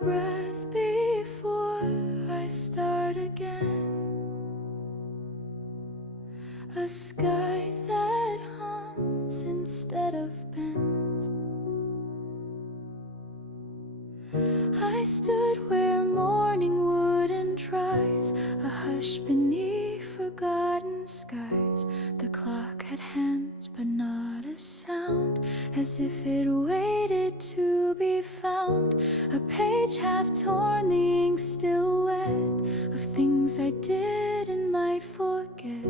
a breath before I start again. A sky that hums instead of bends. I stood where morning wood and dries, a hush beneath forgotten skies. The clock had hands but not a sound, as if it waited to be found. A page half torn, the ink still wet, of things I did and might forget.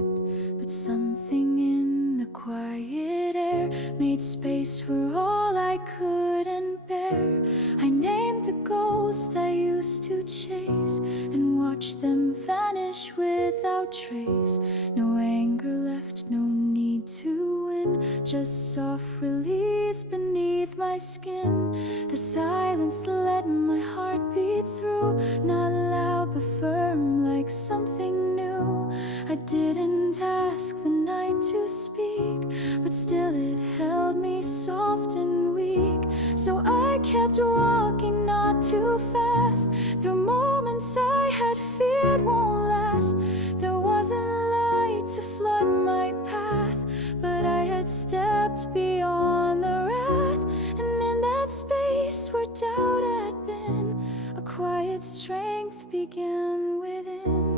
But something in the quiet air made space for all I couldn't bear. I named the ghost I used to chase and watched them vanish without trace. No anger left, no need to win, just soft release beneath my skin. The silence let my heart beat through, not loud but firm like something new. I didn't ask the night to speak, but still it held me soft and weak. So I kept walking, not too fast, through moments I had feared won't last. There wasn't light to flood my path, but I had stepped beyond the wrath. And in that space where doubt had been, a quiet strength began within.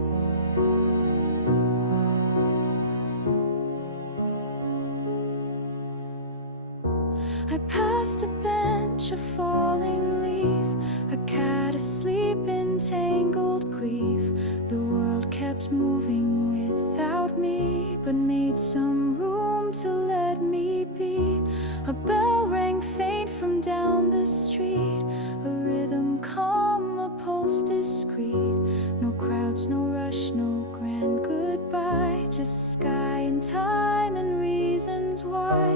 I passed a bench, a falling leaf, a cat asleep in tangled grief. The world kept moving without me, but made some room to let me be. A bell rang faint from down the street, a rhythm calm, a pulse discreet. No crowds, no rush, no grand goodbye, just sky and time and reasons why.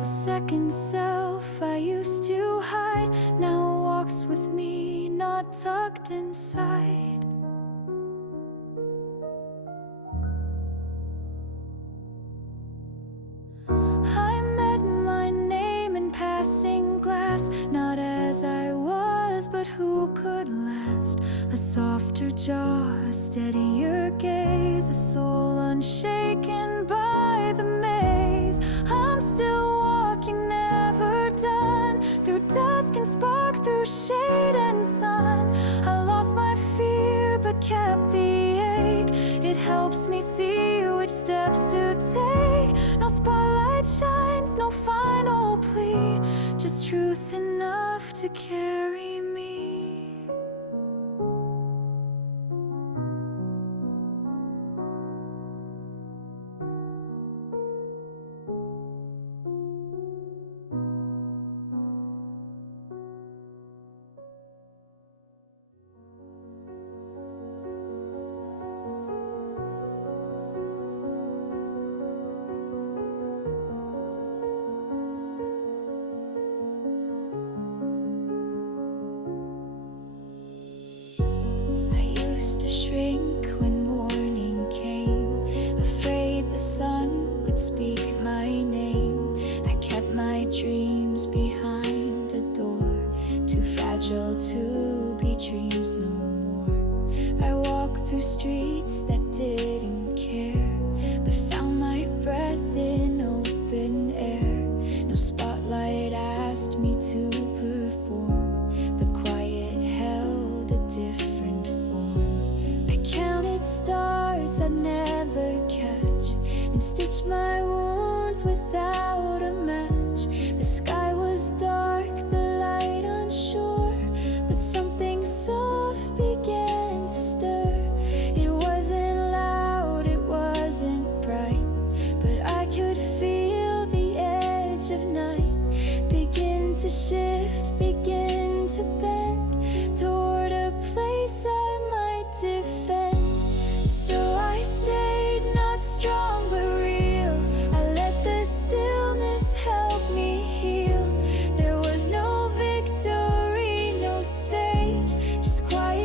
A second self I used to hide now walks with me, not tucked inside. I met my name in passing glass, not as I was, but who could last? A softer jaw, a steadier gaze, a soul unshaken by the maze. I'm still walking, never done, through dusk and spark, through shade and sun. I lost my fear but kept the ache. It helps me see which steps to take. No spotlight shines, no final plea, just truth enough to carry me. To shrink when morning came, afraid the sun would speak my name. I kept my dreams behind a door, too fragile to be dreams no more. I walked through streets that didn't care, but found my breath in open air. No spotlight asked me to perform, the quiet held a different counted stars I'd never catch, and stitched my wounds without a match. The sky was dark, the light unsure, but something soft began to stir. It wasn't loud, it wasn't bright, but I could feel the edge of night begin to shift, begin to bend toward a place I might defend. So I stayed, not strong but real. I let the stillness help me heal. There was no victory, no stage, just quiet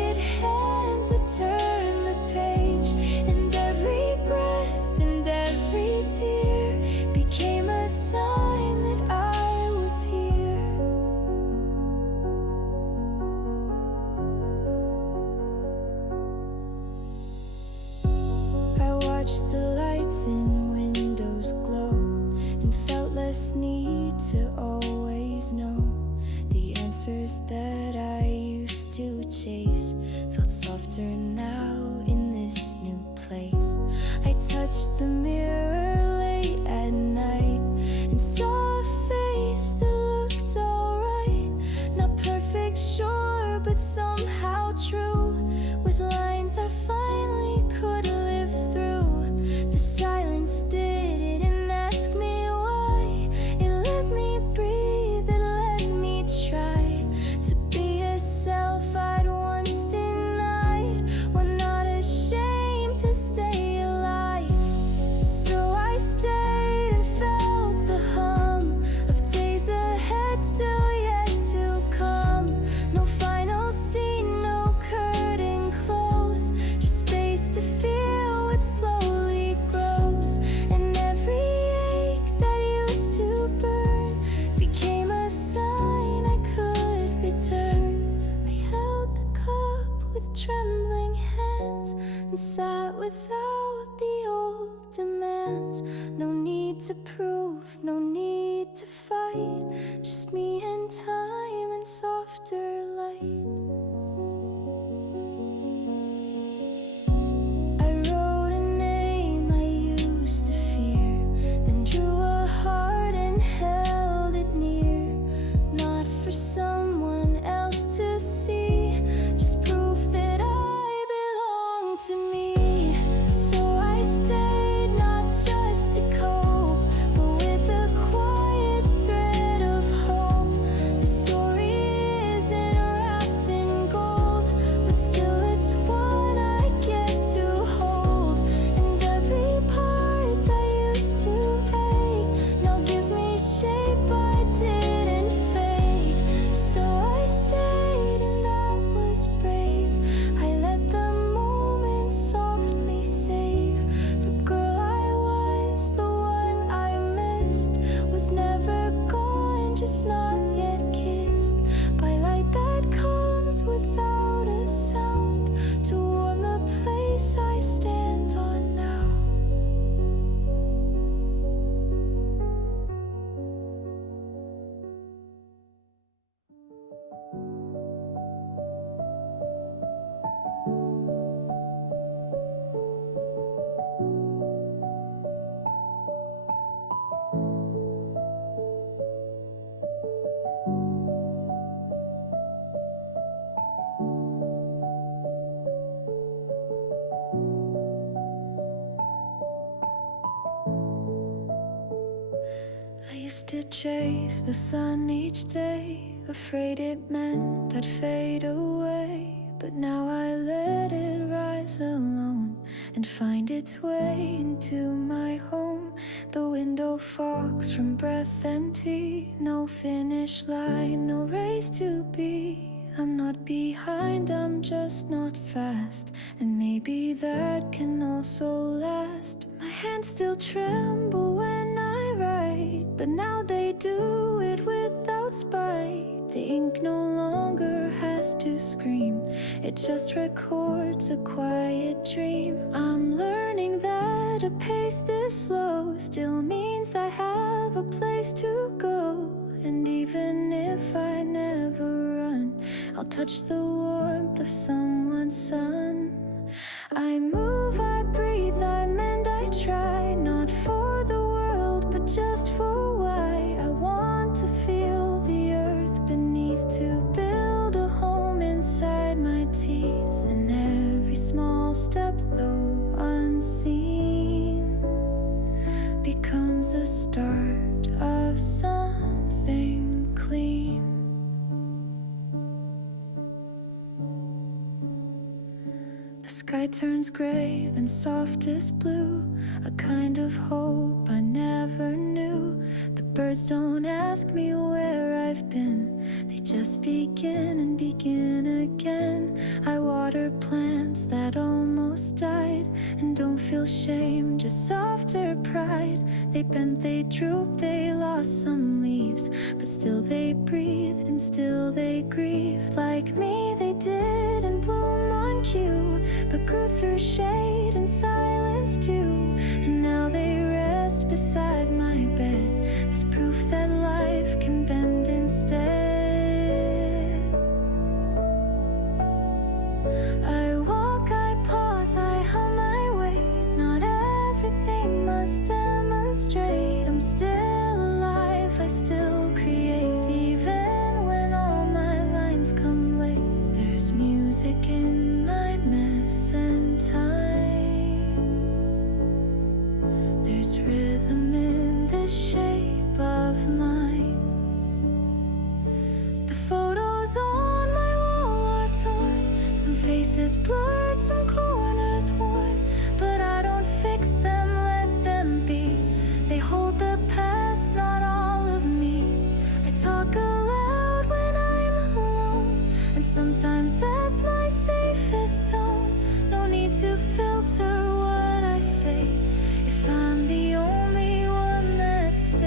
lights in windows glow, and felt less need to always know the answers that I used to chase. Felt softer now in this new place. I touched the mirror late at night and saw a face that looked alright. Not perfect, sure, but somehow true, with lines I finally could live through. The silence didn't ask me why. It let me breathe, it let me try to be a self I'd once denied. One not ashamed to stay alive. So I stayed and felt the hum of days ahead still yet to come. No final scene, no curtain close, just space to feel what slowly grows. And every ache that used to burn became a sign I could return. I held the cup with trembling hands and sat without the old demands. No need to prove, no need to fight, just me and time and softer light. I wrote a name I used to fear, then drew a heart and held it near. Not for someone else to see, just proof that I belong to me. So I stayed, not just to cope, but with a quiet thread of hope. The story isn't wrapped in gold, but still it's one I get to hold. And every part that used to ache now gives me shape I didn't fake. So I stayed and that was brave. I let the moment softly save the girl I was, the one I missed, was never gone, just not yet kissed by light that comes without a sound to warm the place I stand on now. I used to chase the sun each day, afraid it meant I'd fade away. But now I let it rise alone and find its way into my home. The window fogs from breath and tea, no finish line, no race to be. I'm not behind, I'm just not fast, and maybe that can also last. My hands still tremble when I write, but now they do it without spite. The ink no longer has to scream, it just records a quiet dream. I'm learning that a pace this slow still means I have a place to go. And even if I never run, I'll touch the warmth of someone's sun. I move, I breathe, I mend, I try, not for the world, but just for why. I want to feel the earth beneath, to build a home inside my teeth. And every small step, though unseen, becomes the start of something clean. The sky turns gray, then softest blue, a kind of hope I never knew. The birds don't ask me where I've been, they just begin and begin again. I water plants that almost died, and don't feel shame, just softer pride. They bent, they drooped, they lost some leaves, but still they breathed and still they grieved. Like me, they didn't bloom on cue, but grew through shade and silence too. And now beside my bed as proof that life can bend instead. I walk, I pause, I hum, I wait. Not everything must demonstrate. I'm still alive, I still create. Even when all my lines come late, there's music in my mess and time. There's rhythm in this shape of mine. The photos on my wall are torn, some faces blurred, some corners worn. But I don't fix them, let them be. They hold the past, not all of me. I talk aloud when I'm alone, and sometimes that's my safest tone. No need to filter what I say if I'm the only one that stays.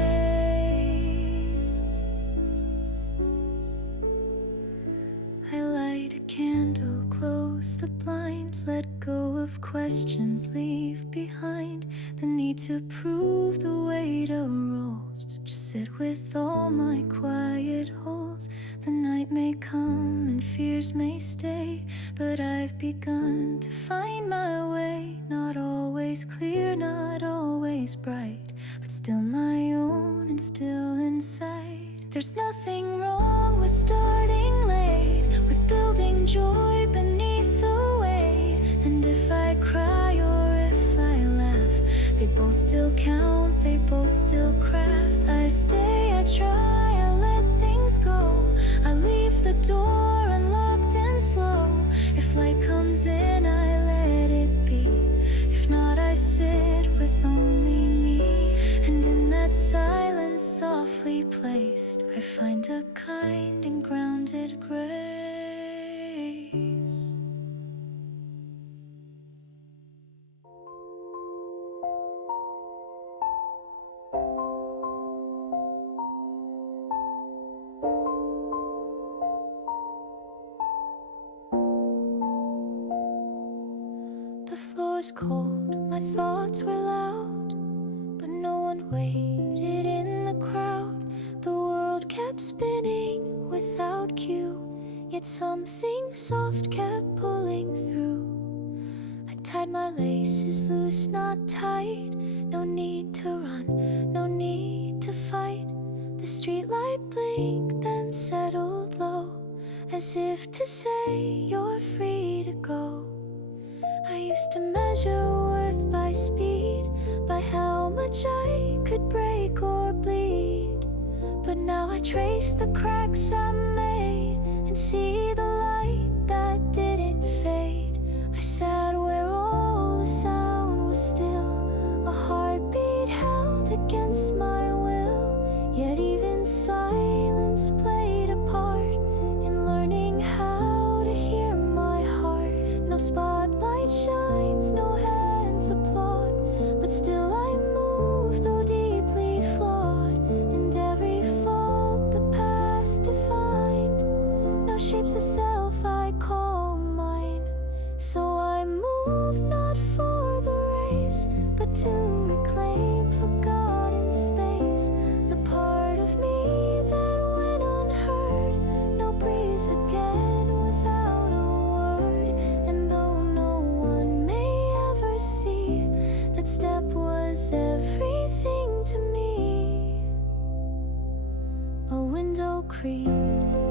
I light a candle, close the blinds, let go of questions, leave behind the need to prove the weight of roles. Just sit with all my quiet holes. The night may come and fears may stay, but I've begun to find my way. Not always clear, not always bright, but still my own and still inside. There's nothing wrong with starting late, with building joy beneath the weight. And if I cry or if I laugh, they both still count, they both still craft. I stay, I try, I let things go. I leave the door unlocked and slow. If light comes in, I let it be. If not, I sit with only me. And in that silence softly placed, I find a kind and grounded grace. The floor's cold, my thoughts were loud, but no one waited in the crowd. The world kept spinning without cue, yet something soft kept pulling through. I tied my laces loose, not tight. No need to run, no need to fight. The streetlight blinked, then settled low, as if to say you're free to go. I used to measure worth by speed, by how much I could break or bleed. But now I trace the cracks I made and see the light that didn't fade. I sat where all the sound was still, a heartbeat held against my will. Yet even silence played a part in learning how to hear my heart. No spotlight shines, no hands applaud, but still I move, though deeply flawed. And every fault the past defined now shapes a self I call mine. So I move not for the race, but to reclaim forgotten space. The part of me that went unheard now breathes again without a word. And though no one may ever see, that step was everything to me. A window creaked,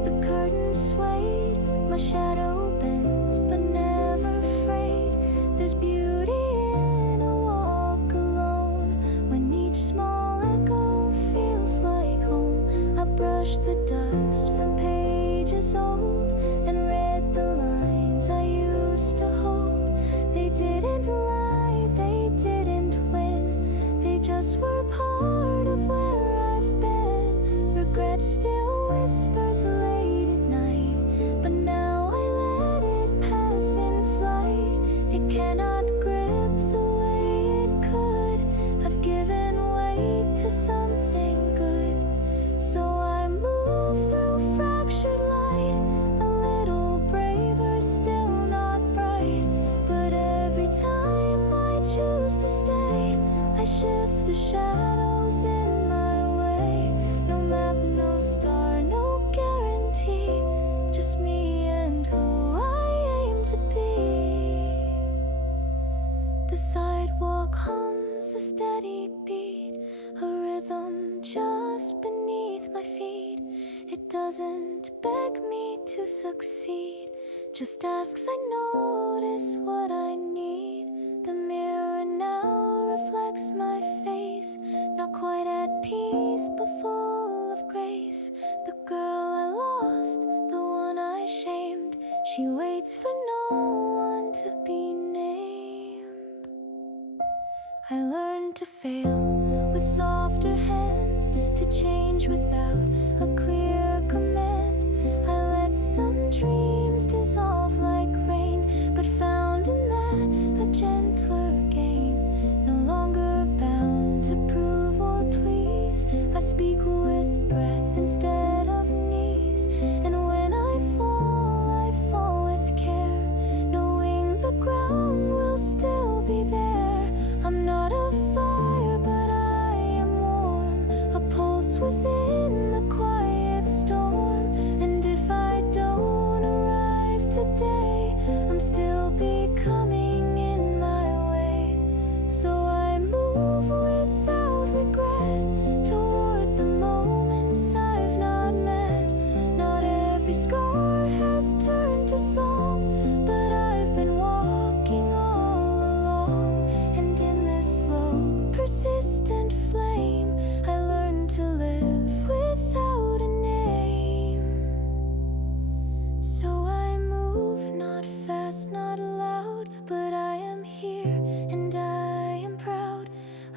the curtain swayed, my shadow bent, but never frayed. There's beauty in a walk alone, when each small echo feels like home. I brushed the dust from pages old and read the lines I used to hold. They didn't lie, they didn't win, they just were part of where I've been. Regret still whispers late at night, but now I let it pass in flight. It cannot grip the way it could. I've given way to something good. So I move through fractured light, a little braver, still not bright. But every time I choose to stay, I shift the shadow sidewalk hums a steady beat, a rhythm just beneath my feet. It doesn't beg me to succeed, just asks I notice what I need. The mirror now reflects my face, not quite at peace but full of grace. The girl I lost, the one I shamed, she waits for no one to be named. I learned to fail with softer hands, to change without a clear command. I let some dreams dissolve like rain, but found in that a gentler gain. No longer bound to prove or please, I speak with breath instead of knees. And when I fall with care, knowing the ground will still be there. I'm not a fire, but I am warm, a pulse within the quiet storm. And if I don't arrive today, I'm still becoming in my way. So I move without regret toward the moments I've not met. Not every scar has turned to song, but I've been walking all along. And in this slow, persistent flame, I learned to live without a name. So I move, not fast, not loud, but I am here and I am proud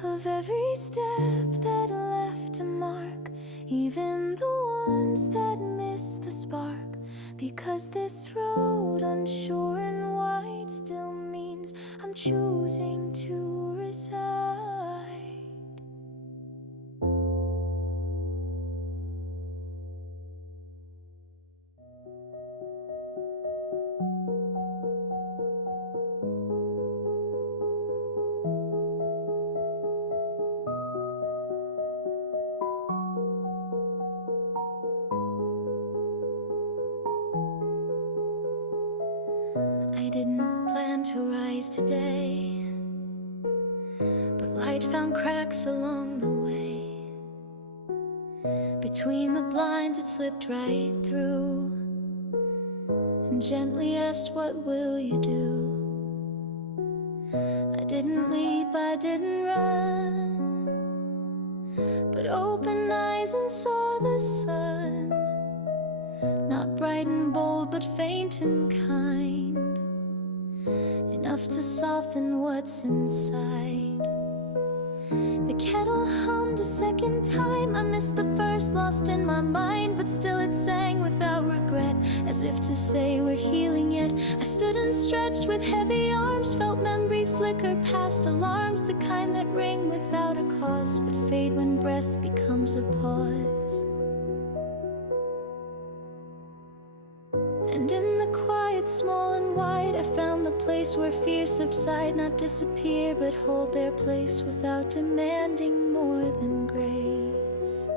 of every step that left a mark, even the ones that missed the spark. Because this road, unsure and wide, still means I'm choosing to reside. I didn't plan to rise today, but light found cracks along the way. Between the blinds it slipped right through, and gently asked, what will you do? I didn't leap, I didn't run, but opened eyes and saw the sun. Not bright and bold, but faint and kind, enough to soften what's inside. The kettle hummed a second time. I missed the first, lost in my mind, but still it sang without regret, as if to say we're healing yet. I stood and stretched with heavy arms, felt memory flicker past alarms, the kind that ring without a cause, but fade when breath becomes a pause. And in the quiet, small and wide, I found the place where fears subside, not disappear, but hold their place without demanding more than grace.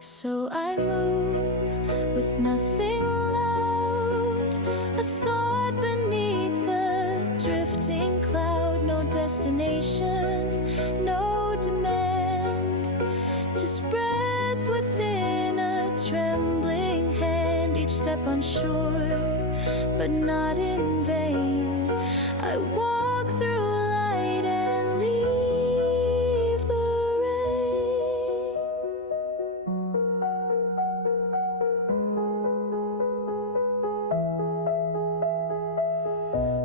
So I move with nothing loud, a thought beneath a drifting cloud. No destination, no demand, just breath within a trembling hand. Each step unsure, but not in vain. I walk through light and leave the rain.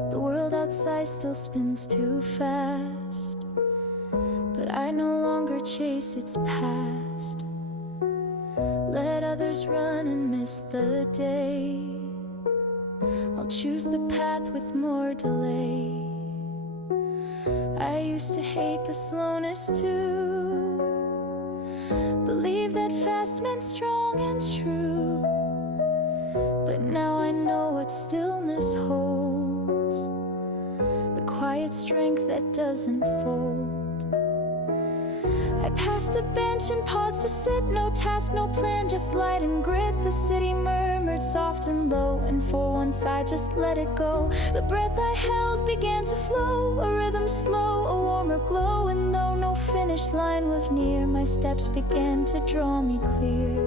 The world outside still spins too fast, but I no longer chase its past. Let others run and miss the day. I'll choose the path with more delay. I used to hate the slowness too, believe that fast meant strong and true. But now I know what stillness holds, the quiet strength that doesn't fold. I passed a bench and paused to sit, no task, no plan, just light and grit. The city murmured whispered soft and low, and for once I just let it go. The breath I held began to flow, a rhythm slow, a warmer glow. And though no finish line was near, my steps began to draw me clear.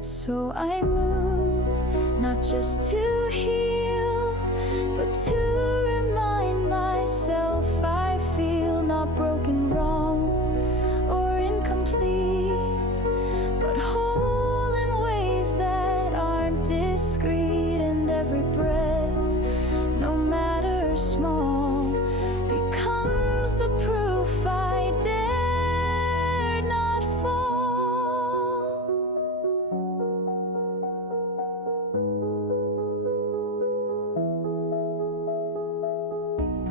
So I move, not just to heal, but to remind myself I feel not broken, wrong, or incomplete, but whole in ways that aren't discreet. And every breath, no matter small, becomes the proof I dared not fall.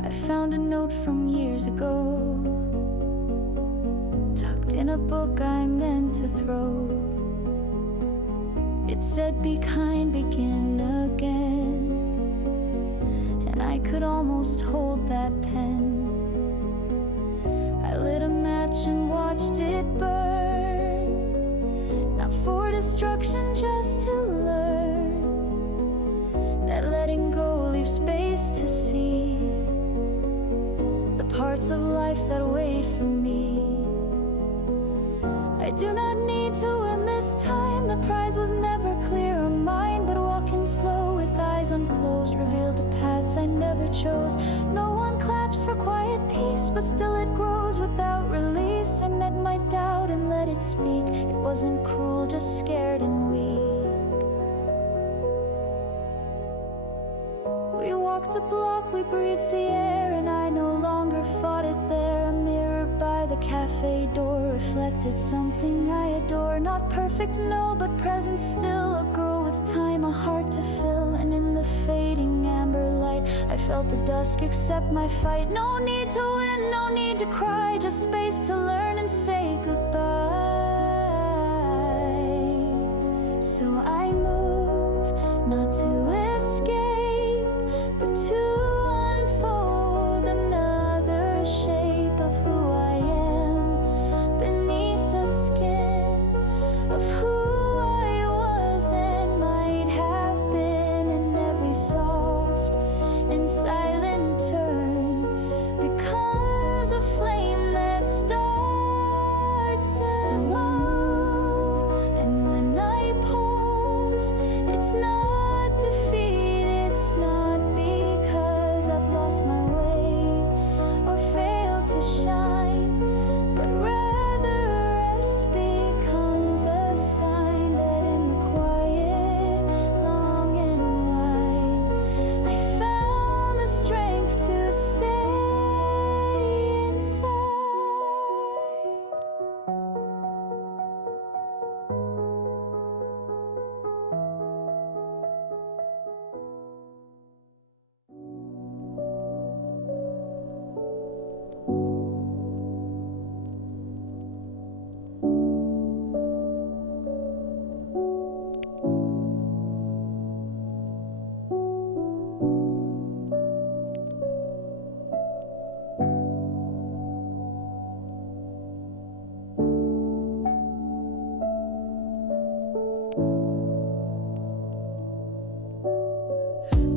I found a note from years ago, tucked in a book I meant to throw. It said, be kind, begin again. And I could almost hold that pen. I lit a match and watched it burn, not for destruction, just to learn that letting go leaves space to see the parts of life that wait for me. I do not need to win this time. The prize was never clear or mine, but walking slow with eyes unclosed revealed the paths I never chose. No one claps for quiet peace, but still it grows without release. I met my doubt and let it speak. It wasn't cruel, just scared and weak. We walked a block, we breathed the air, and I no longer fought it there. A mirror by the cafe door reflected something I adore. Not perfect, no, but present still. A girl with time, a heart to fill. And in the fading amber light, I felt the dusk accept my fight. No need to win, no need to cry, just space to learn and say goodbye. So I move, not to escape, but to unfold another shape of who I am beneath the skin of who I was and might have been. And every soft and silent turn becomes a flame that starts the move. And when I pause, it's not defeat, it's not because I've lost my way or failed to shine, but rather rest becomes a sign that in the quiet, long and wide, I found the strength to stay inside.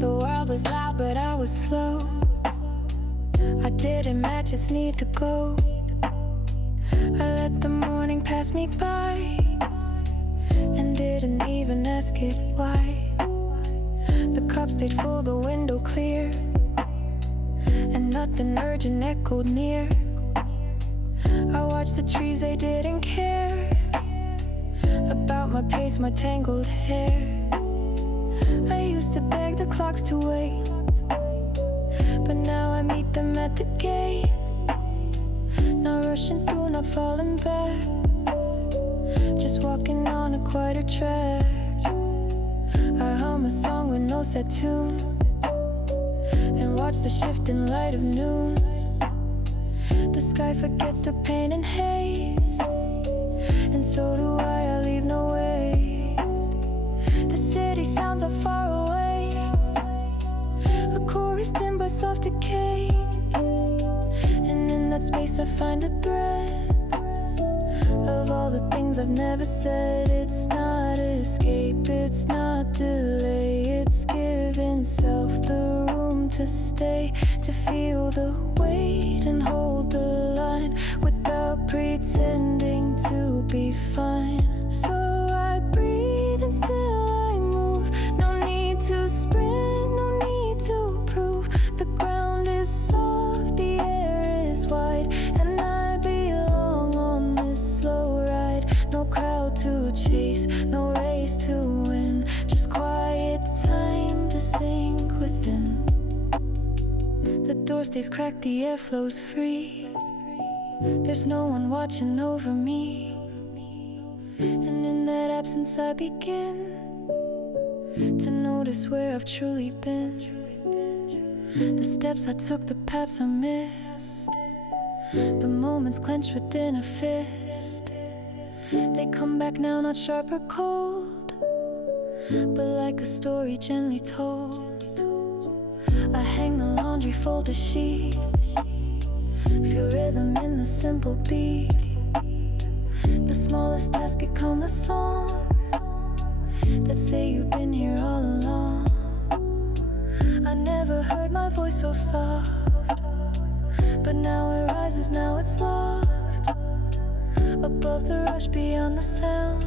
The world was loud, but I was slow. I didn't match its need to go. I let the morning pass me by and didn't even ask it why. The cup stayed full, the window clear, and nothing urgent echoed near. I watched the trees, they didn't care about my pace, my tangled hair. I used to beg the clocks to wait, but now I meet them at the gate. Not rushing through, not falling back, just walking on a quieter track. I hum a song with no set tune and watch the shifting light of noon. The sky forgets to paint in haste, and so do I leave no waste. The city sounds are far away, a chorus dimmed by soft decay. And in that space I find a thread of all the things I've never said. It's not giving self the room to stay, to feel the weight and hold the line without pretending to be fine. So I breathe and still I move. No need to sprint, no need to prove. The ground is soft, the air is wide, and I belong on this slow ride. No crowd to chase, no race to win, just quiet time to sink within. The door stays cracked, the air flows free. There's no one watching over me, and in that absence I begin to notice where I've truly been. The steps I took, the paths I missed, the moments clenched within a fist. They come back now, not sharp or cold, but like a story gently told. I hang the laundry, fold a sheet, feel rhythm in the simple beat. The smallest task become a song that say you've been here all along. I never heard my voice so soft, but now it rises, now it's loft. Above the rush, beyond the sound,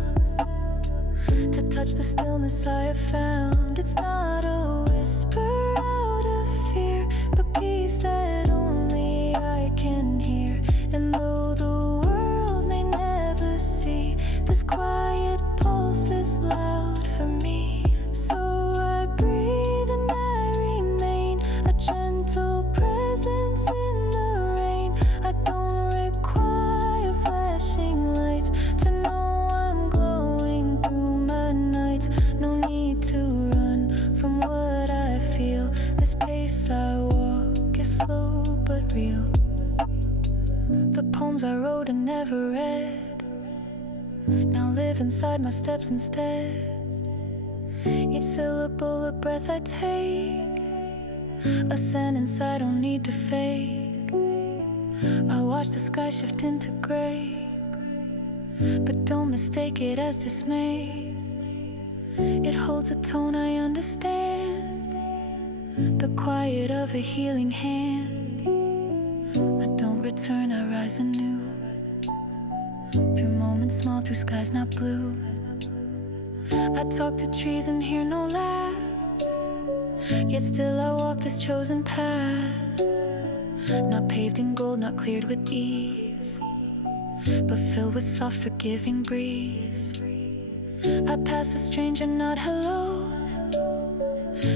to touch the stillness I have found. It's not a whisper out of fear, but peace that only I can hear. And though the world may never see, this quiet pulse is loud for me. So I breathe and I remain, a gentle presence in the rain. I don't require flashing lights to know I'm glowing through my nights. No need to run from what I feel. This pace I walk is slow but real. The poems I wrote and never read now live inside my steps instead. Each syllable a breath I take, a sentence I don't need to fake. I watch the sky shift into gray, but don't mistake it as dismay. It holds a tone I understand, the quiet of a healing hand. I don't return, I rise anew, through moments small, through skies not blue. I talk to trees and hear no laugh, yet still I walk this chosen path. Not paved in gold, not cleared with ease, but filled with soft forgiving breeze. I pass a stranger, not hello.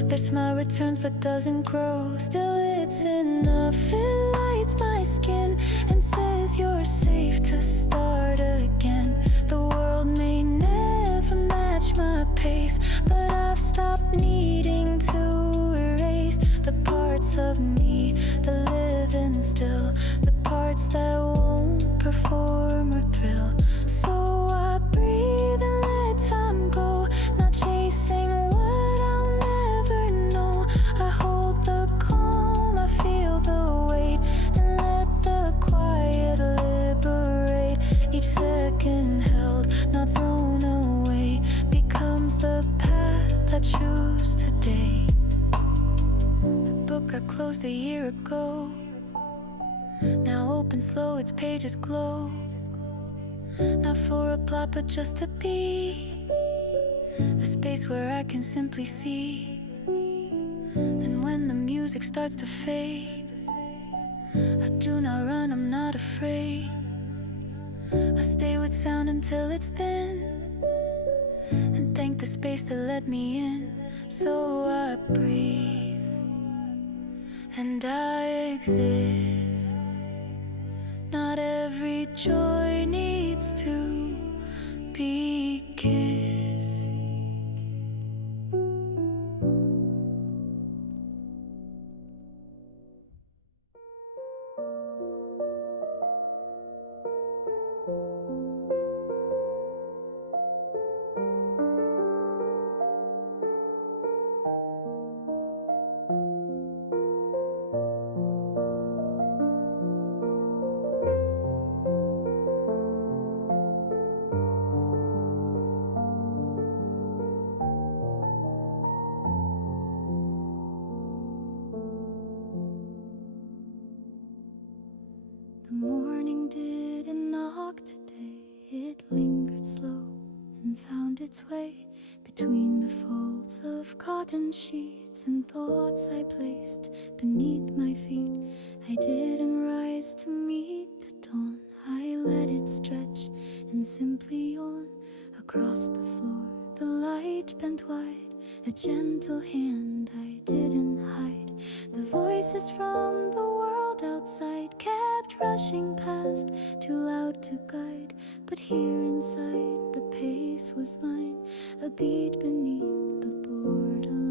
Their smile returns but doesn't grow. Still it's enough, it lights my skin and says you're safe to start again. The world may never match my pace, but I've stopped needing to erase the parts of me that live in still, the parts that won't perform or thrill. So I breathe and let time go, not chasing what I'll never know. I hold the calm, I feel the weight, and let the quiet liberate. Each second held, not thrown away, becomes the path I choose today. The book I closed a year ago now open slow, its pages glow, not for a plot but just to be a space where I can simply see. And when the music starts to fade, I do not run, I'm not afraid. I stay with sound until it's thin, and thank the space that let me in. So I breathe and I exist. Not every joy needs to be kissed. garden sheets and thoughts I placed beneath my feet. I didn't rise to meet the dawn. I let it stretch and simply yawn across the floor. The light bent wide, a gentle hand I didn't hide. The voices from the world outside kept rushing past, too loud to guide. But here inside, the pace was mine, a beat beneath the borderline.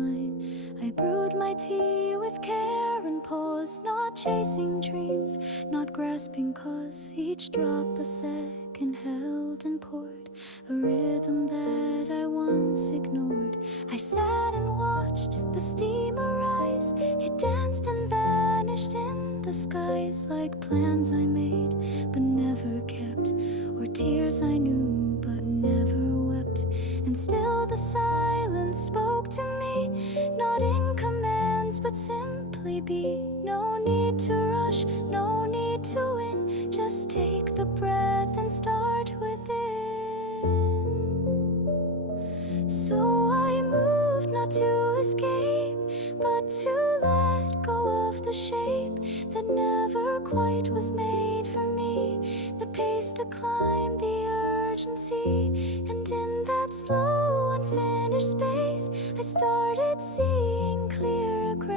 I brewed my tea with care and pause, not chasing dreams, not grasping cause. Each drop a second held and poured, a rhythm that I once ignored. I sat and watched the steamer rise. It danced and vanished in the skies, like plans I made but never kept, or tears I knew but never wept. And still the silence spoke to me, not in commands but simply be. No need to rush, no need to win, just take the breath and start within. So I moved not to escape, but to let go of the shape that never quite was made for me. The pace, the climb, the urgency, and in that slow, unfinished space, I started seeing clearer grace.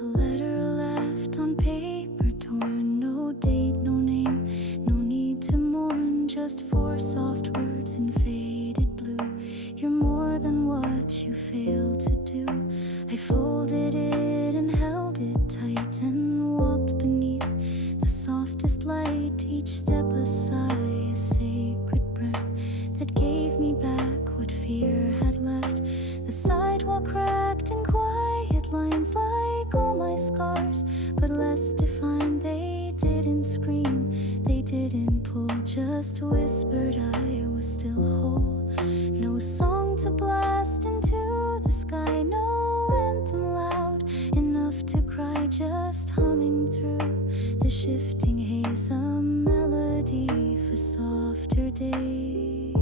A letter left on paper torn, no date, no name, no need to mourn, just four soft words in faded blue. You're more than what you failed to do. I folded it and held it tight and walked beneath the softest light. Each step a sigh, a sacred breath that gave me back what fear had left. The sidewalk cracked in quiet lines like all my scars, but less defined. They didn't scream, they didn't pull, just whispered I was still whole. No song to blast into the sky, no anthem loud enough to cry, just humming through the shifting haze, a melody for softer days.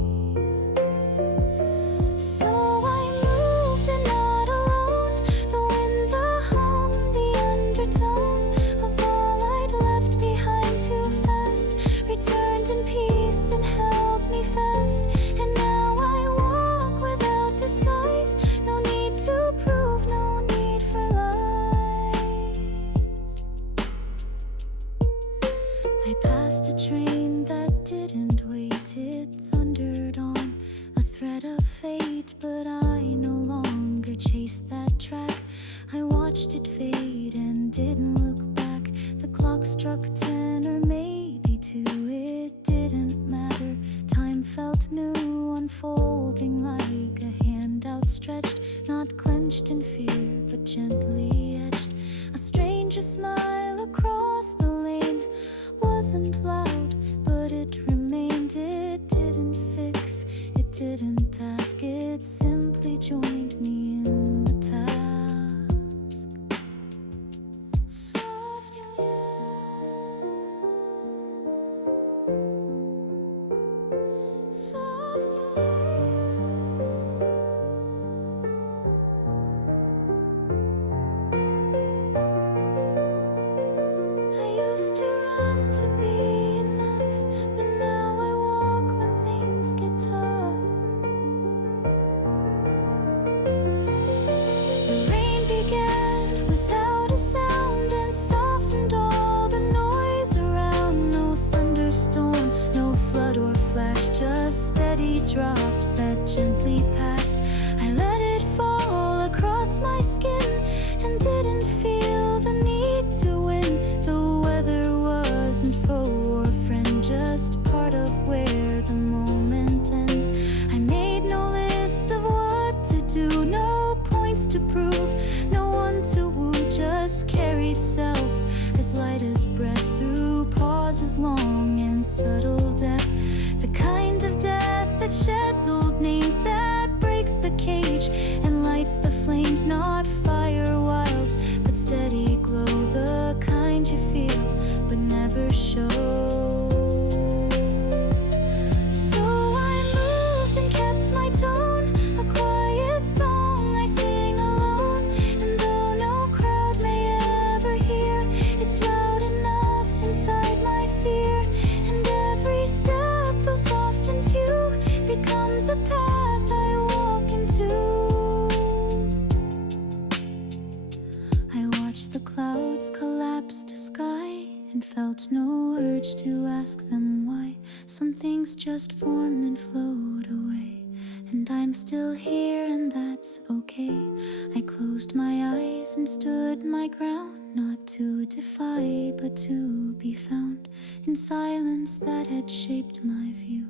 So I moved and not alone, the wind, the hum, the undertone of all I'd left behind too fast, returned in peace and held me fast. And now I walk without disguise, no need to prove, no need for lies. I passed a train that didn't wait, it thundered on, a thread of fate, but I no longer chased that track. I watched it fade and didn't look back. The clock struck 10 or maybe 2, it didn't matter. Time felt new, unfolding like a hand outstretched, not clenched in fear but gently etched. A stranger's smile across the lane wasn't loud, but it remained. It didn't fix, it didn't ask, it simply joined me in the task. Soft, soft, I used to run to be enough, but now I walk when things get tough. The rain began without a sound and softened all the noise around. No thunderstorm, no flood or flash, just steady drops that gently passed. I let it fall across my skin and didn't feel the need to win. The weather wasn't foe or friend, just part of where the moment ends. I made no list of what to do, no points to prove, no one to woo, just carried self as light as breath through pauses long and subtle death. The kind of death that sheds old names, that breaks the cage and lights the flames. Not fire wild, but steady glow, the kind you feel but never show. So I moved There's a path I walk into. I watched the clouds collapse to sky and felt no urge to ask them why. Some things just formed and flowed away, and I'm still here and that's okay. I closed my eyes and stood my ground, not to defy but to be found in silence that had shaped my view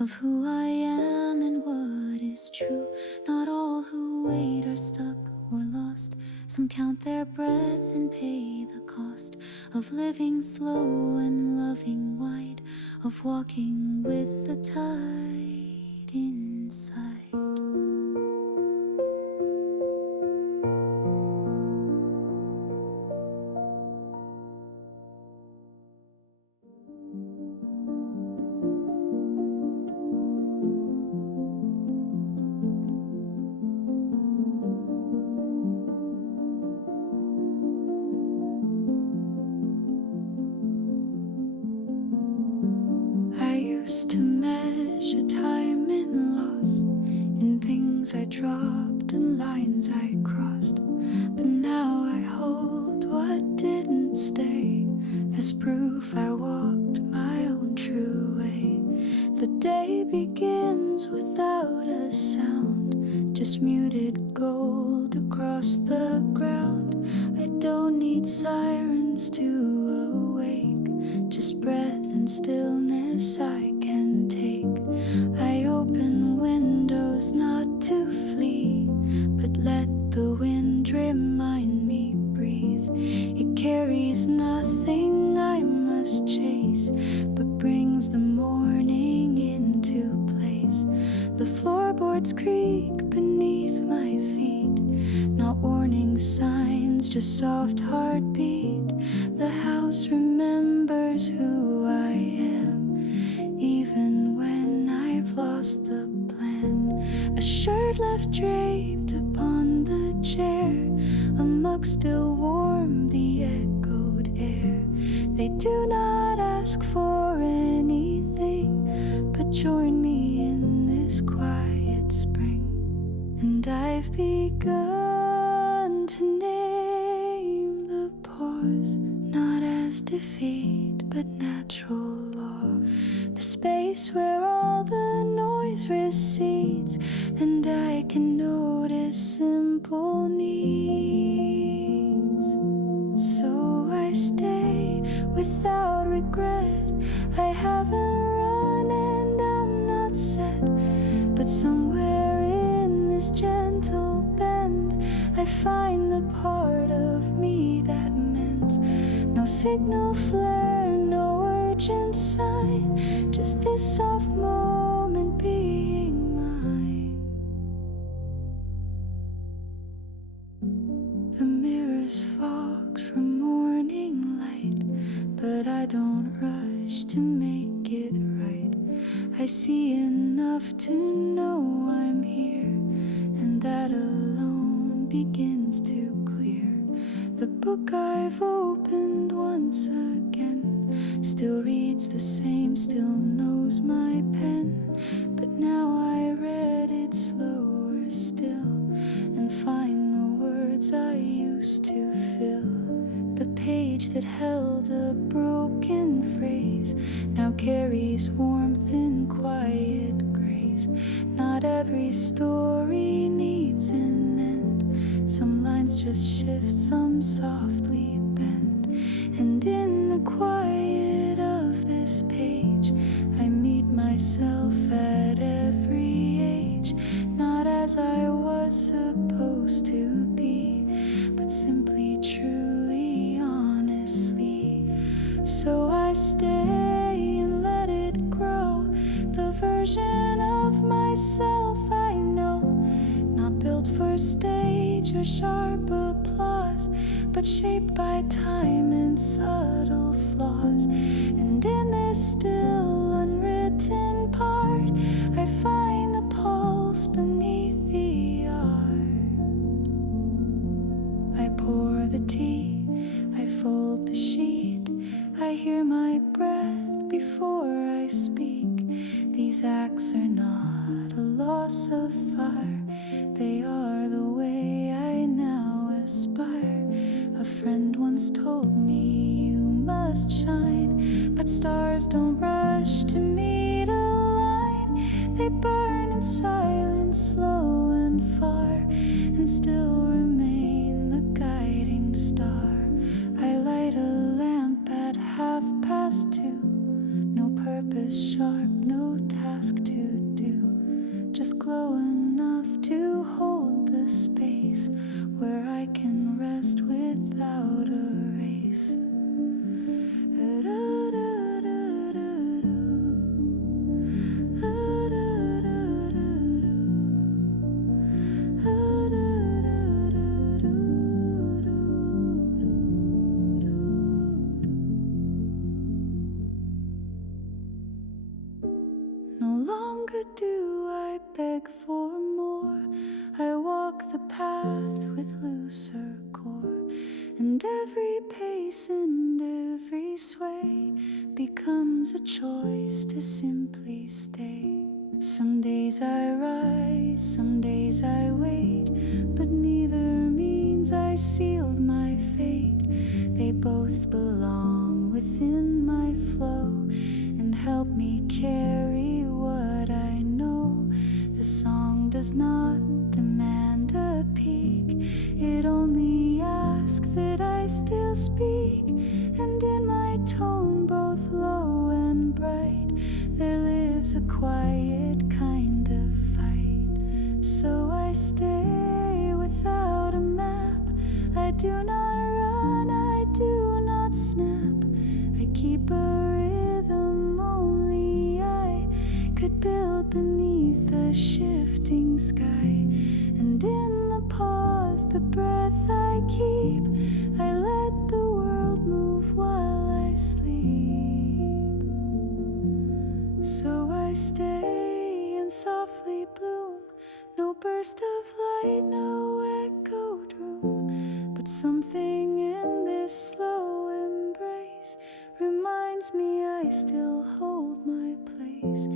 of who I am and what is true. Not all who wait are stuck or lost. Some count their breath and pay the cost of living slow and loving wide, of walking with the tide inside. I used to measure time in loss, in things I dropped and lines I crossed. But now I hold what didn't stay as proof I walked my own true way. The day begins without a sound, just muted gold across the ground. I don't need sirens to awake, just breath and stillness I can take. I open windows not to flee, but let the wind remind me breathe. It carries nothing I must chase, but brings the morning into place. The floorboards creak beneath my feet, not warning signs, just soft heartbeat. The house remembers who I am, even when I've lost the plan. A shirt left draped upon the chair, a mug still warm the echoed air. They do not ask for anything, but join me in this quiet spring. And I've begun to name the pause, not as defeat but natural law. The space where all the noise recedes, and I can notice simple needs. So I stay without regret. I haven't run and I'm not set, but somewhere in this gentle bend I find the part of me that meant no signal flare, no urgent sign, just this soft moment being mine. The mirror's fogged from morning light, but I don't rush to make it right. I see enough to know I'm here, and that alone begins to clear. The book I've opened once again still reads the same, still knows my pen, but now I read it slower still and find the words I used to fill. The page that held a broken phrase now carries warmth and quiet grace. Not every story needs an end. Some lines just shift, some softly bend. And in the quiet of this page, I meet myself at every age. Not as I was supposed to be, but simply, truly, honestly. So I stay and let it grow, the version of myself I know, not built for stage or sharp applause, but shaped by time and subtle flaws. And in this still unwritten part, I find the pulse beneath the art. I pour the tea, I fold the sheet, I hear my breath before I speak. These acts are not alone. cross of fire. They are the way I now aspire. A friend once told me you must shine, but stars don't rush to meet a line. They burn in silence, slow and far, and still remain the guiding star. I light a lamp at 2:30. No purpose sharp, no task to do, just glow enough to hold the space where I can rest without a race. No longer do I beg for more. I walk the path with looser core, and every pace and every sway becomes a choice to simply stay. Some days I rise, some days I wait, but neither means I sealed my fate. They both belong within my flow and help me carry what I know. The song does not demand a peak, it only asks that I still speak. And in my tone, both low and bright, there lives a quiet kind of fight. So I stay without a map. I do not run, I do not snap. I keep a rhythm only I could build beneath a shifting sky. And in the pause, the breath I keep, I let the world move while I sleep. So I stay and softly bloom. No burst of light, no echoed room, but something in this slow embrace reminds me I still hold my place.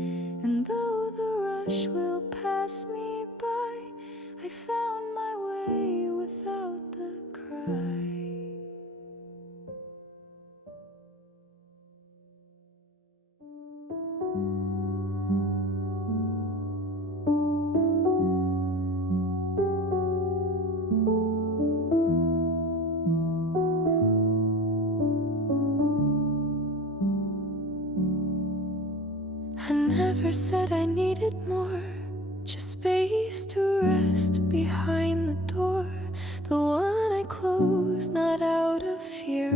And though the rush will pass me by, I found my way without the cry. I never said I needed more, just space to rest behind the door. The one I closed, not out of fear,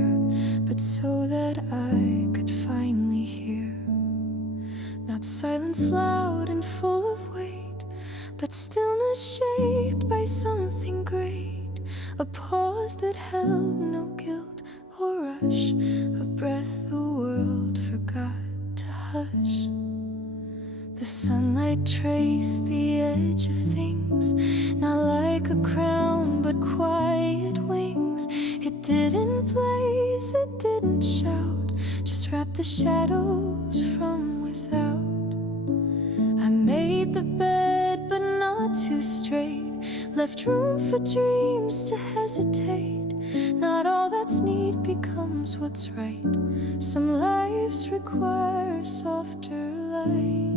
but so that I could finally hear. Not silence loud and full of weight, but stillness shaped by something great. A pause that held no guilt or rush, a breath the world forgot to hush. The sunlight traced the edge of things, not like a crown but quiet wings. It didn't blaze, it didn't shout, just wrapped the shadows from without. I made the bed but not too straight, left room for dreams to hesitate. Not all that's neat becomes what's right. Some lives require a softer light.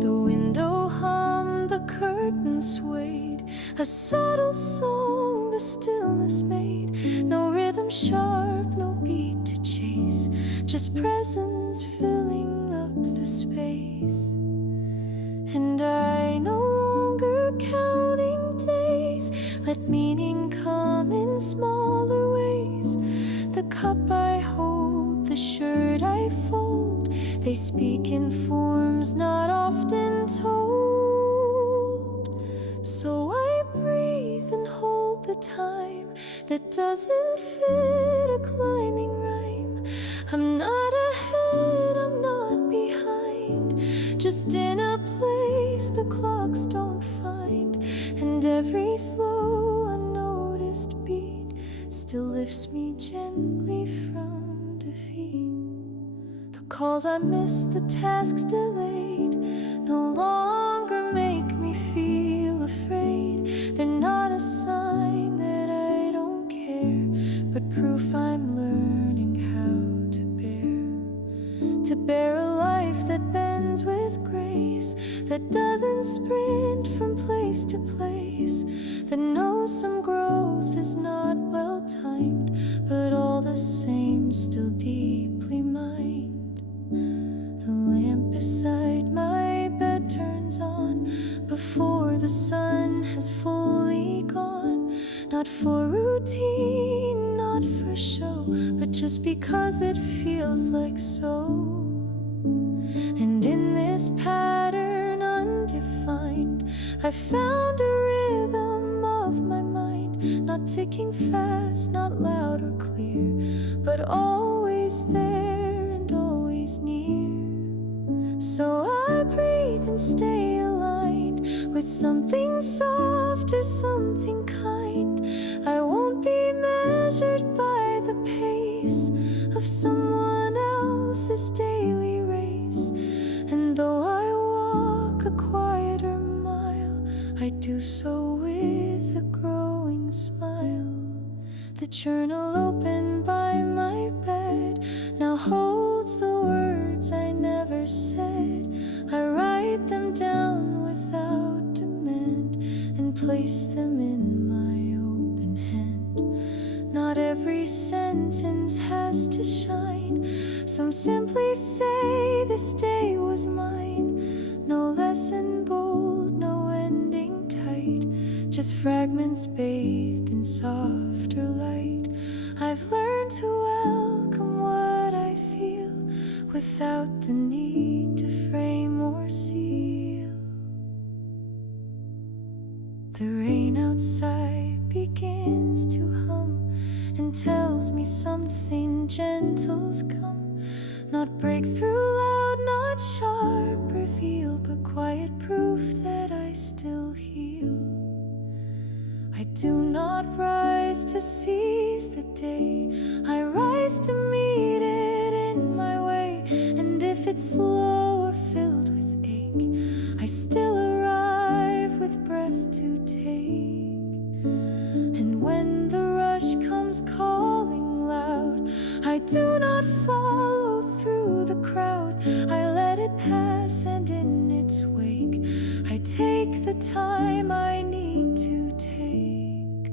The window hummed, the curtain swayed, a subtle song the stillness made. No rhythm sharp, no beat to chase, just presence filling up the space. And I no longer counting days, let meaning come in smaller ways. The cup I hold, the shirt I fold, they speak in forms not often told. So I breathe and hold the time that doesn't fit a climbing rhyme. I'm not ahead, I'm not behind, just in a place the clocks don't find. And every slow, unnoticed beat still lifts me gently from defeat. The calls I missed, the tasks delayed, no longer make proof I'm learning how to bear a life that bends with grace, that doesn't sprint from place to place, that knows some growth is not well timed, but all the same still deeply mined. The lamp beside my bed turns on before the sun has fully gone, not for routine, not for show, but just because it feels like so. And in this pattern undefined, I found a rhythm of my mind, not ticking fast, not loud or clear, but always there and always near. So I breathe and stay aligned with something soft or something kind. I won't be measured by the pace of someone else's daily race. And though I walk a quieter mile, I do so with a growing smile. The journal open by my bed now holds the words I never said. I write them down without demand and place them in my open hand. Not every sentence has to shine. Some simply say this day was mine. No lesson bold, no ending tight, just fragments bathed in softer light. I've learned to welcome what I feel without the need to frame or seal. The rain outside begins to hum and tells me something gentle's come. Not breakthrough loud, not sharp reveal, but quiet proof that I still heal. I do not rise to seize the day, I rise to meet it in my way. And if it's slow or filled with ache, I still arrive with breath to take. And when the rush comes calling loud, I do not follow through the crowd. I let it pass, and in its wake I take the time I need to take.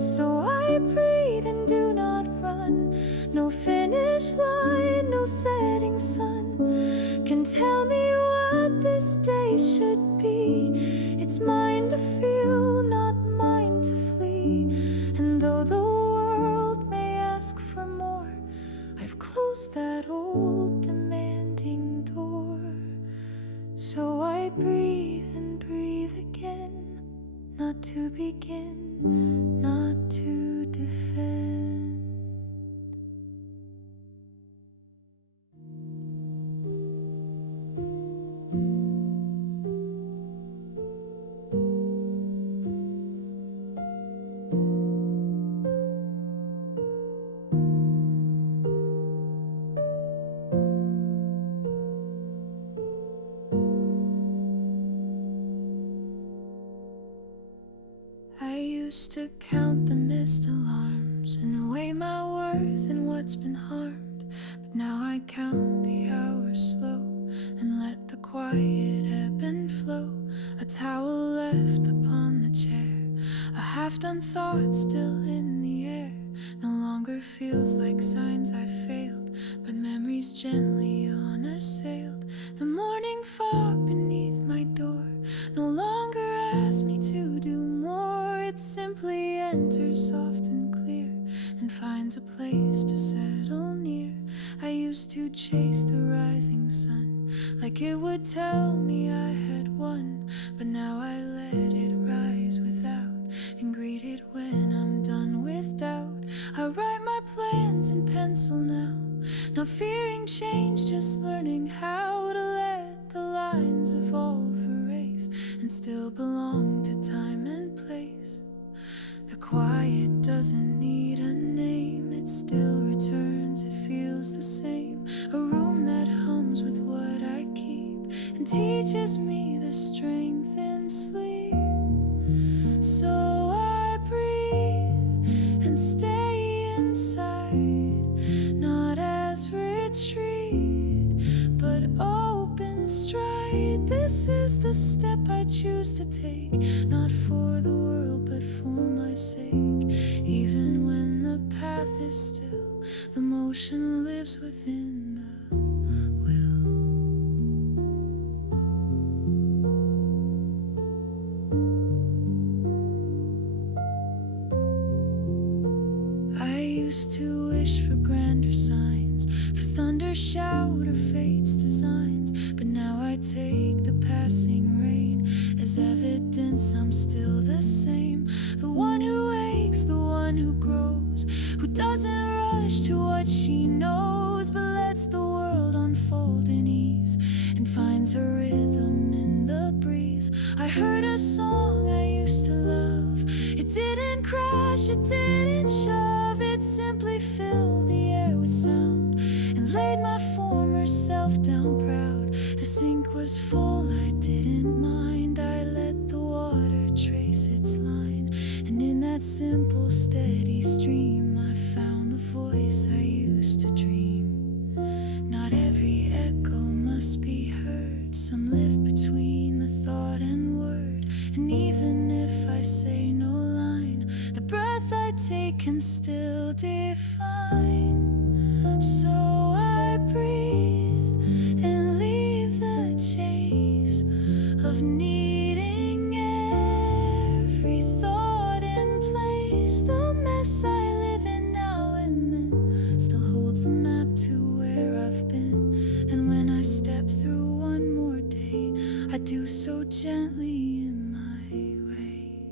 So I breathe and do not run. No finish line, no setting sun can tell me what this day should be. It's mine to feel, not mine to flee. And though the world may ask for more, I've closed that old demanding door. So I breathe and breathe again, not to begin, not to defend. I used to count the missed alarms and weigh my worth and what's been harmed, but now I count the hours slow and let the quiet ebb and flow. A towel left upon the chair, a half-done thought still in the air. No longer feels like signs I failed, but memories gently unassailed. The morning fog beneath my door no longer asks me to do more. It simply enters soft and clear and finds a place to settle near. I used to chase the rising sun like it would tell me I had won, but now I let it rise without and greet it when I'm done with doubt. I write my plans in pencil now, not fearing change, just learning how to let the lines evolve, erase, and still belong to time and place. The quiet doesn't need a name, it still returns, it feels the same. A room that hums with what I keep and teaches me the strength in sleep. So I breathe and stay inside the step I choose to take, not for the world but for my sake. Even when the path is still, the motion lives within the will. I used to wish for grander signs, for thunder shout or fate's designs, but now I take the passing rain as evidence I'm still the same. The one who wakes, the one who grows, who doesn't rush to what she knows, but lets the world unfold in ease and finds her rhythm in the breeze. I heard a song I used to love. It didn't crash, it didn't shove, it simply filled the air with sound and laid my former self down proud. The sink was full, I didn't mind. I let the water trace its line, and in that simple steady stream I found the voice I used to dream. Not every echo must be heard, some live between the thought and word, and even if I say no line, the breath I take can still define. So I breathe and leave the chase of needing every thought in place. The mess I live in now and then still holds the map to where I've been, and when I step through one more day, I do so gently in my way.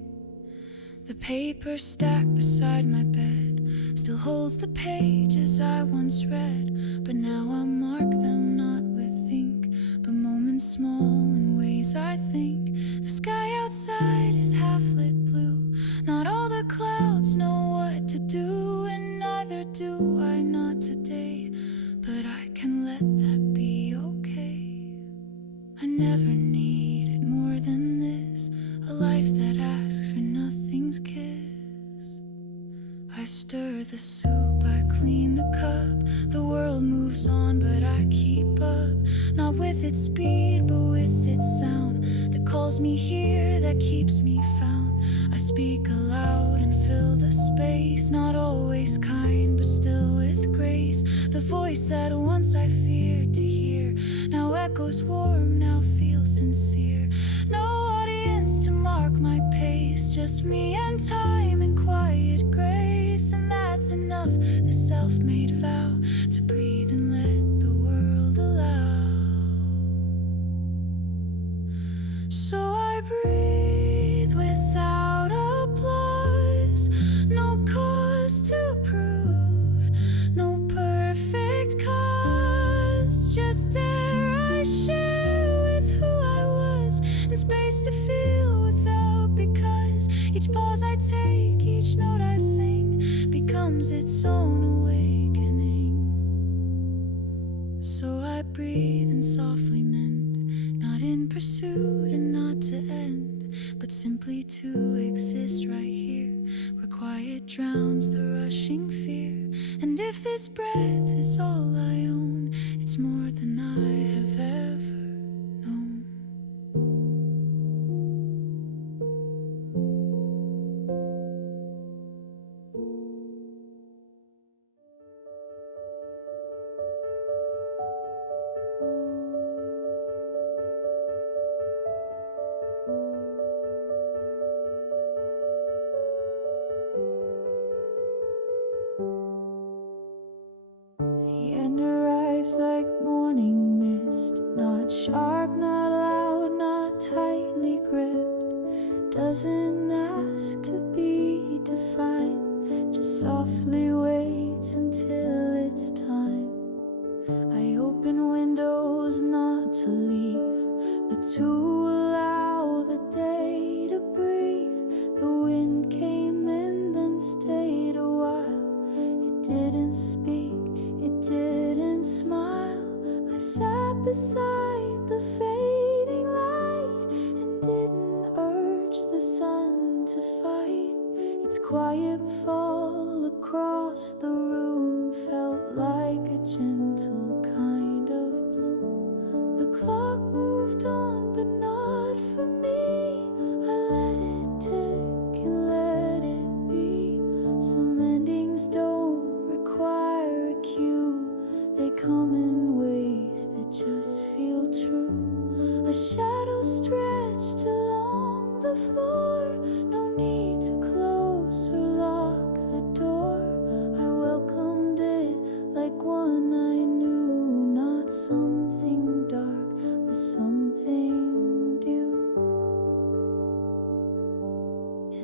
The paper stacked beside my bed still holds the pages I once read, but now I mark them not with ink, but moments small in ways I think. The sky outside is half lit blue, not all the clouds know what to do, and neither do I not today, but I can let that be okay. I never needed more than this, a life that asks for nothing's kiss. I stir the soup, I clean the cup, the world moves on but I keep up, not with its speed but with its sound that calls me here, that keeps me found. I speak aloud and fill the space, not always kind but still with grace. The voice that once I feared to hear now echoes warm, now feels sincere. No audience to mark my pace, just me and time and quiet grace, and that's enough. The self-made vow to breathe and let the world allow. So I breathe without applause, no cause to prove, no perfect cause, just air I share with who I was, and space to feel without because. Each pause I take, each note I sing becomes its own awakening. So I breathe and softly mend, not in pursuit and not to end, but simply to exist right here, where quiet drowns the rushing fear. And if this breath is all I own, it's more than I have ever known. The end arrives like morning mist, not sharp, not loud, not tightly gripped. Doesn't ask to be defined, just softly waits until it's time. I open windows not to leave, but to allow the day to breathe. The wind came in, then stayed a while. It didn't speak, it didn't smile. I sat beside the fading light and didn't urge the sun to fight. Its quiet fall across the room felt like a gentle kind of bloom. The clock moved on, but not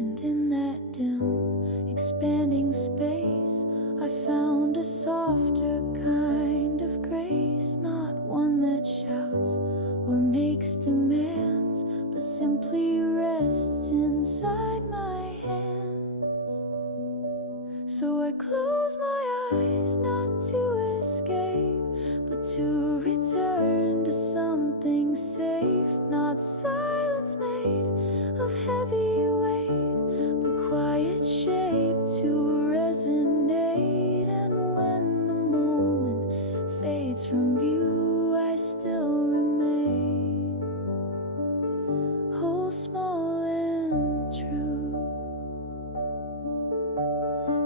And in that dim, expanding space, I found a softer kind of grace, not one that shouts or makes demands, but simply rests inside my hands. So I close my eyes, not to escape, but to return to something safe, not silence made of heavy weight, but quiet shape to resonate. And when the moment fades from view, I still remain whole, small and true.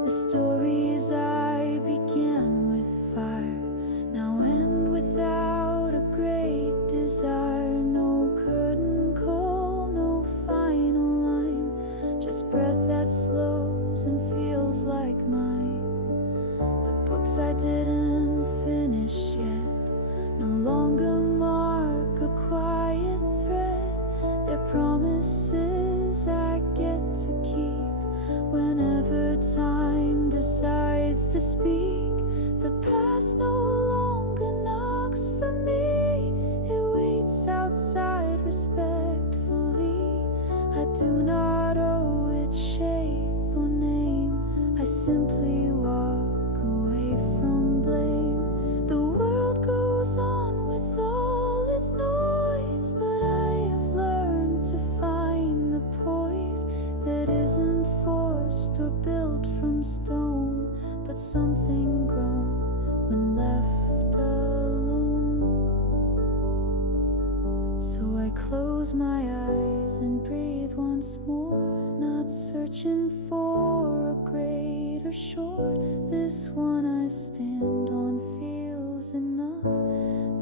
The stories I began with fire now end without a great desire. No curtain call, no final line, just breath that slows and feels like mine. The books I didn't finish yet no longer mark a quiet thread. They're promises I get to keep whenever time decides to speak. The past no longer knocks for me, it waits outside respectfully. I do not owe it shape or name, I simply walk away from blame. The world goes on with all its noise, but I have learned to find the poise that isn't forced or built from stone, but something grown when left alone. So I close my eyes and breathe once more, not searching for a greater shore. This one I stand on feels enough,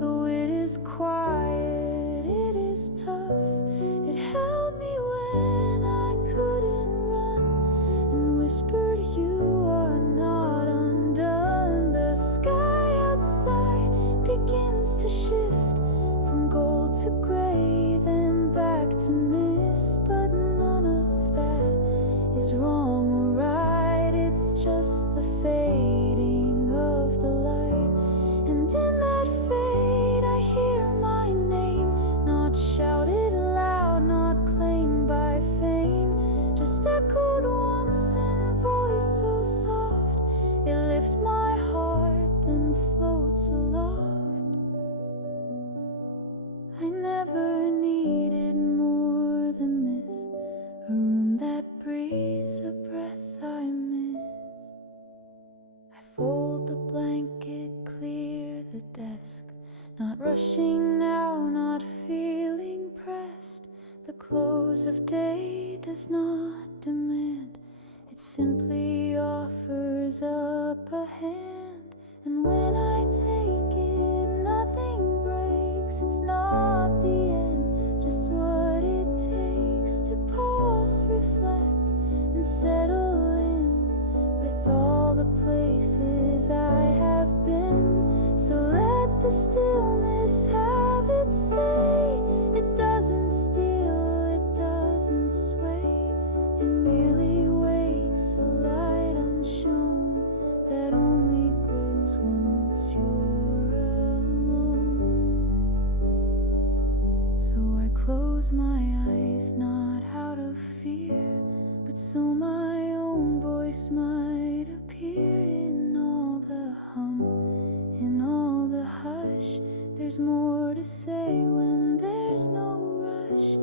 though it is quiet, it is tough. It held me when I couldn't run and whispered, you are not undone. The sky outside begins to shift from gold to gray, then back to mist, but none of that is wrong or right. It's just the fading of the light, and in that fade I hear my name, not shouted loud, not claimed by fame, just echoed once in voice so soft it lifts my heart, then floats aloft. I never needed more than this, a room that breathes, a breath I miss. I fold the blanket, clear the desk, not rushing now, not feeling pressed. The close of day does not demand, it simply offers up a hand. And when I take it, nothing breaks. It's not the end, just what it takes to pause, reflect, and settle in with all the places I have been. So let the stillness have its say. It doesn't steal, it doesn't sway, it merely waits, a light unshown that only glows once you're alone. So I close my eyes, not out of fear, but so my own voice might appear. In all the hum, in all the hush, there's more to say when there's no rush.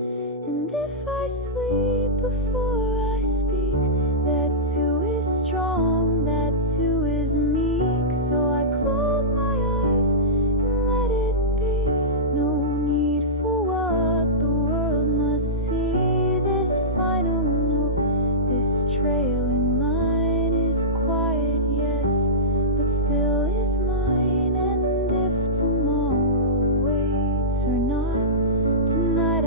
And if I sleep before I speak, that too is strong, that too is meek. So I close my eyes and let it be. No need for what the world must see. This final note, this trailing line is quiet, yes, but still is mine. And if tomorrow waits or not, tonight